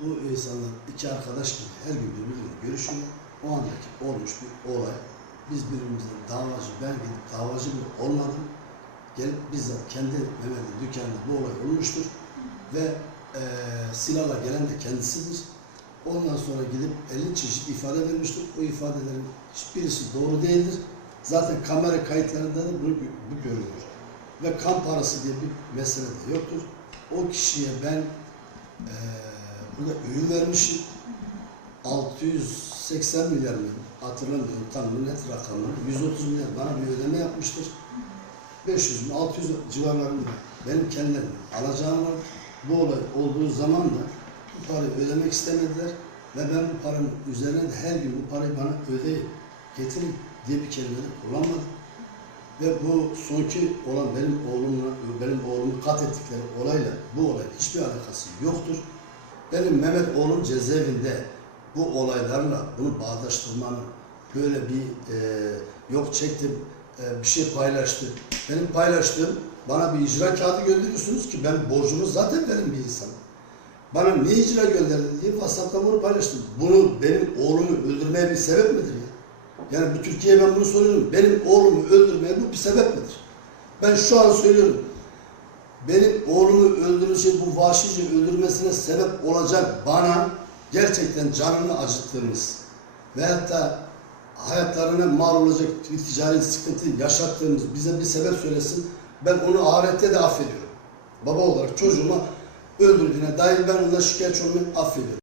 Bu insanlar iki arkadaş gibi her gün birbiriyle görüşüyorlar. O andaki olmuş bir olay. Biz birbirimizden davacı, ben gidip davacı bile olmadım. Gelip bizzat kendi Mehmet'in dükkanında bu olay olmuştur. Ve eee silahla gelen de kendisidir. Ondan sonra gidip 50 çeşit ifade vermiştir. O ifadelerin hiçbirisi doğru değildir. Zaten kamera kayıtlarında da bunu, bu görülür. Ve kan parası diye bir mesele de yoktur. O kişiye ben eee burada öğün vermişim. 680 milyar mı? Hatırlamıyorum tam net rakamını. 130 milyar bana bir ödeme yapmıştır. 500 mü 600 civarlarında benim kendilerim alacağım var. Bu olay olduğu zaman da bu parayı ödemek istemediler ve ben bu paranın üzerine de her gün bu parayı bana ödeyin, getirin diye bir kelime de kullanmadım. Ve bu sonki olan benim oğlumla, benim oğlumu kat ettikleri olayla bu olayın hiçbir alakası yoktur. Benim Mehmet oğlum cezaevinde bu olaylarla bunu bağdaştırmanın böyle bir e, yok çektim e, bir şey paylaştım. Benim paylaştığım bana bir icra kağıdı gönderiyorsunuz ki ben borcumu zaten verin bir insanım. Bana niye icra gönderdin diye WhatsApp'tan bunu paylaştım. Bunu benim oğlumu öldürmeye bir sebep midir ya? Yani bu Türkiye'ye ben bunu soruyorum. Benim oğlumu öldürmeye bu bir sebep midir? Ben şu an söylüyorum. Benim oğlumu öldürürse bu vahşice öldürmesine sebep olacak bana gerçekten canını acıttığımız veyahut da hayatlarına mal olacak ticari sıkıntı yaşattığımız bize bir sebep söylesin. Ben onu ahirette de affediyorum. Baba olarak çocuğuma öldürdüğüne dair ben ondan şikayetçi olmayı affediyorum.